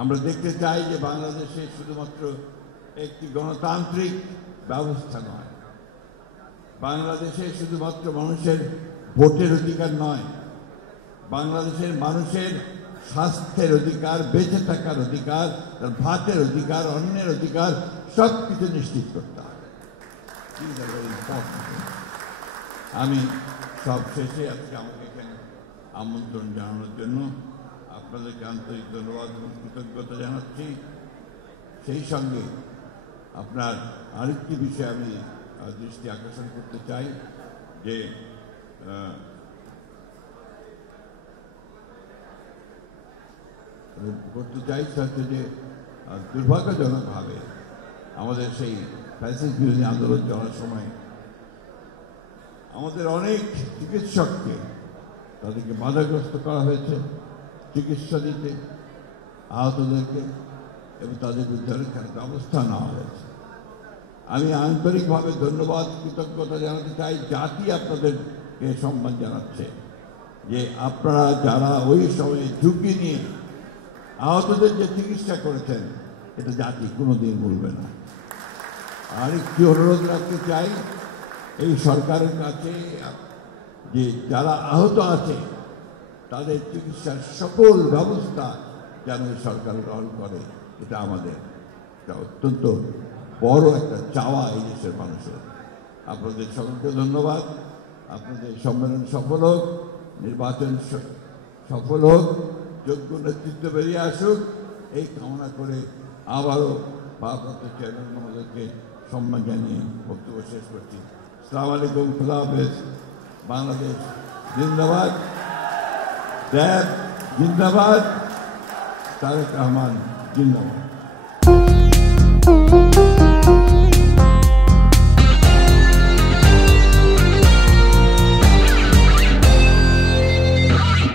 আমরা দেখতে চাই যে বাংলাদেশে শুধুমাত্র একটি গণতান্ত্রিক ব্যবস্থা নয়, বাংলাদেশে শুধুমাত্র মানুষের ভোটের অধিকার নয়, বাংলাদেশের মানুষের স্বাস্থ্যের অধিকার, বেঁচে থাকার অধিকার, তার ভাতের অধিকার, অন্যের অধিকার সব কিছু নিশ্চিত করতে হবে। আমি সব শেষে আজকে আমাকে এখানে আমন্ত্রণ জানানোর জন্য আপনাদেরকে আন্তরিক ধন্যবাদ এবং কৃতজ্ঞতা জানাচ্ছি। সেই সঙ্গে আপনার আরেকটি বিষয়ে আমি দৃষ্টি আকর্ষণ করতে চাই যে হচ্ছে যে দুর্ভাগ্যজনকভাবে আমাদের সেই ফ্যাসিস্ট বিরোধী আন্দোলন চলার সময় আমাদের অনেক চিকিৎসককে তাদেরকে বাধাগ্রস্ত করা হয়েছে চিকিৎসা দিতে, আহতদেরকে, এবং তাদের উদ্ধারের ব্যবস্থা নেওয়া হয়েছে। আমি আন্তরিকভাবে ধন্যবাদ কৃতজ্ঞতা জানাতে চাই। জাতি আপনাদেরকে সম্মান জানাচ্ছে যে আপনারা যারা ওই সময়ে ঝুঁকি নিয়ে আহতদের যে চিকিৎসা করেছেন, এটা জাতি কোনোদিন ভুলবে না। আরেকটি অনুরোধ রাখতে চাই এই সরকারের কাছে যে যারা আহত আছে তাদের চিকিৎসার সকল ব্যবস্থা যেন সরকার গ্রহণ করে, এটা আমাদের অত্যন্ত বড় একটা চাওয়া এই দেশের মানুষের। আপনাদের সকলকে ধন্যবাদ। আপনাদের সম্মেলন সফল হোক, নির্বাচন সফল হোক, যোগ্য নেতৃত্ব বেরিয়ে আসুক, এই কামনা করে আবারও ভারপ্রাপ্ত চেয়ারম্যান মহোদয়কে সম্মান জানিয়ে বক্তব্য শেষ করছি। আসসালামু আলাইকুম, খুদা হাফেজ। বাংলাদেশ জিন্দাবাদ, দেব জিন্দাবাদ, তারেক রহমান জিন্দাবাদ।